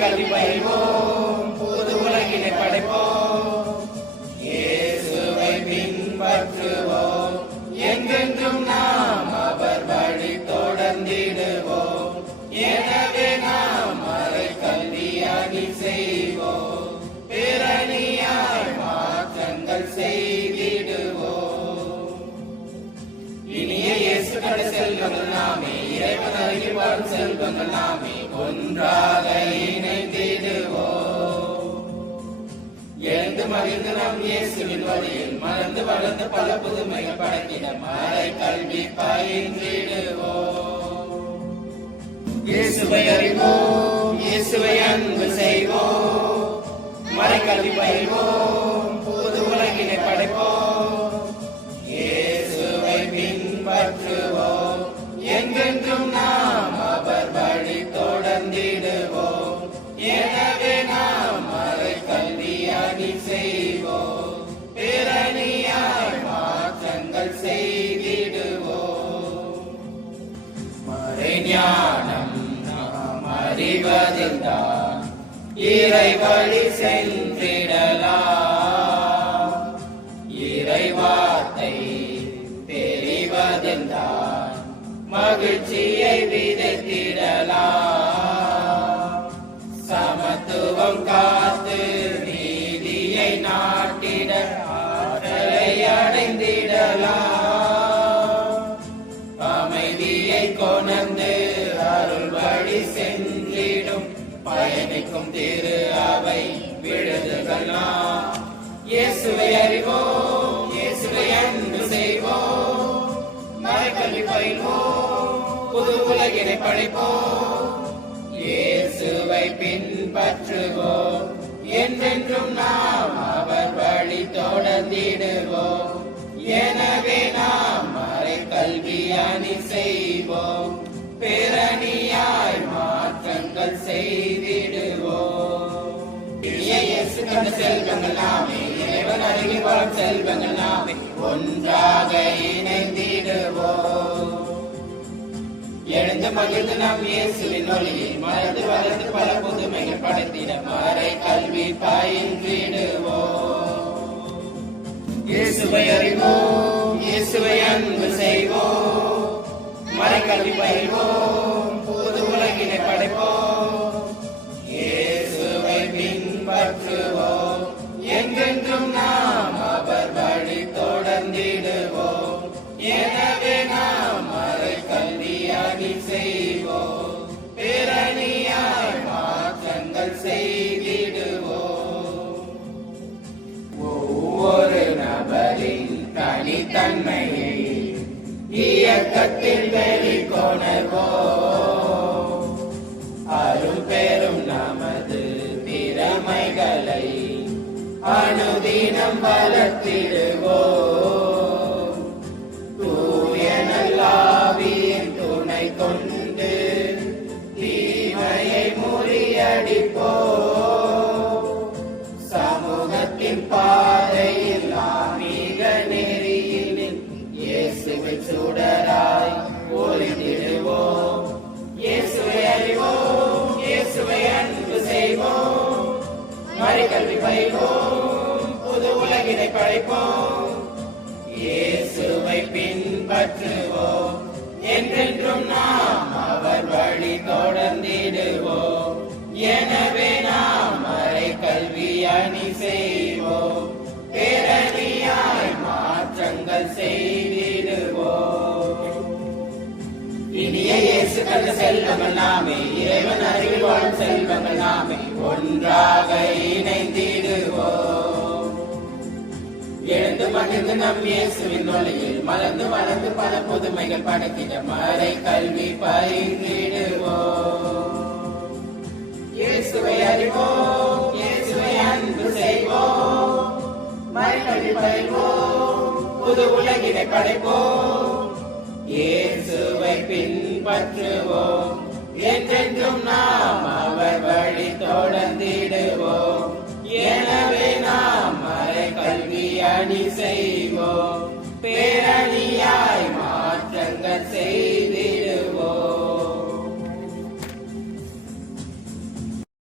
கல்வி பயில்வோம், புது உலகினை படைப்போம், இயேசுவை பின்பற்றுவோம், என்றென்றும் நாம் அவர் வழி தொடர்ந்திடுவோம். எனவே நாம் மறை கல்வி அணி செய்வோம், பேரணியாய் மாற்றங்கள் செய்திடுவோம். இனிய இயேசு கடை செல்வங்கள் நாமே, இறைவன் அருகில் வாழும் செல்வங்கள் நாமே, ஒன்றாக இணைந்திடுவோம். எழுந்து மகிழ்ந்து நம் இயேசுவின் வழியில் மறந்து வளர்ந்து பல புதுமைகள் படைத்திட மறை கல்வி பயின்றிடுவோம். இயேசுவை அறிவோம், இயேசுவை அன்பு செய்வோம், மறை கல்வி பயில்வோம், புது உலகினை படைப்போம், இயேசுவை பின்பற்றுவோம், என்றென்றும் நாம் அவர் வழி தொடர்ந்திடுவோம். எனவே நாம் மறை கல்வி அணி செய்வோம், பேரணியாய் மாற்றங்கள் செய்திடுவோம். மறை ஞானம் நாம் அறிவதில்தான் இறை வழி சென்றிடலாம், இறை வார்த்தை தெரிவதில்தான் மகிழ்ச்சியை விதைத்திடலாம். சமத்துவம் காத்து நீதியை நாட்டிட ஆற்றலை அடைந்திடலாம். அமைதியை கொணர்ந்து அருள் வழி சென்றிடும் பயணிக்கும் திரு அவை விழுதுகள் நாம். இயேசுவை அறிவோம், இயேசுவை அன்பு செய்வோம், மறைக்கல்வி பயில்வோம், புது உலகினை படைப்போம், இயேசுவை பின்பற்றுவோம், என்றென்றும் நாம் அவர் வழி தொடர்ந்திடுவோம். எனவே நாம் மறை கல்வி அணி செய்வோம், பேரணியாய் மாற்றங்கள் செய்திடுவோம். இயேசு கண்ட செல்வங்கள் நாமே, இறைவன் அருகில் வாழும் செல்வங்கள் நாமே, ஒன்றாக இணைந்திடுவோம். எழுந்து மகிழ்ந்து நாம் இயேசுவின் ஒளியில் மறந்து வளர்ந்து பல புதுமைகள் படைத்திட மறை கல்வி பயின்றிடுவோம். இயேசுவை அறிவோம், இயேசுவை அன்பு செய்வோம், மறை கல்வி பயில்வோம், புது உலகினை படைப்போம், இயேசுவை பின்பற்றுவோம், என்றென்றும் நாம் அவர் வழி தொடர்ந்திடுவோம். எனவே நாம் மறை கல்வி அணி செய்வோம், பேரணியாய் மாற்றங்கள் செய்திடுவோம். ஒவ்வொரு நபரின் தனித்தன்மையை இயக்கத்தில் வெளிக்கொணர்வோம், அருள் பெறும் நமது திறமைகளை அனுதினம் வளர்த்திடுவோம். தூய நல்லாவியின் துணை கொண்டு தீமையை முறியடிப்போம். சமூகத்தின் பாதையில் ஆன்மீக நெறியில் இயேசுவை சுடராய் ஒளிந்திடுவோம். இயேசுவை அறிவோம், இயேசுவை அன்பு செய்வோம், மறை கல்வி பயில்வோம், புது உலகினை படைப்போம், இயேசுவை பின்பற்றுவோம், என்றென்றும் நாம் அவர் வழி தொடர்ந்திடுவோம். எனவே நாம் மறை கல்வி அணி செய்வோம், பேரணியாய் மாற்றங்கள் செய்திடுவோம். இனிய இயேசு கண்ட செல்வங்கள் நாமே, இறைவன் அருகில் வாழும் செல்வங்கள் நாமே, ஒன்றாக இணைந்திடுவோம். எழுந்து மகிழ்ந்து நம் இயேசுவின் ஒளியில் மலர்ந்து வளர்ந்து பல புதுமைகள் படைத்திட மறை கல்வி பயின்றிடுவோம். இயேசுவை அறிவோம், இயேசுவை அன்பு செய்வோம், மறைகல்வி பயில்வோம், புது உலகினை படைப்போம். இயேசுவை பின்பற்றுவோம், என்றென்றும் நாம் அவர் வழி தொடர்ந்து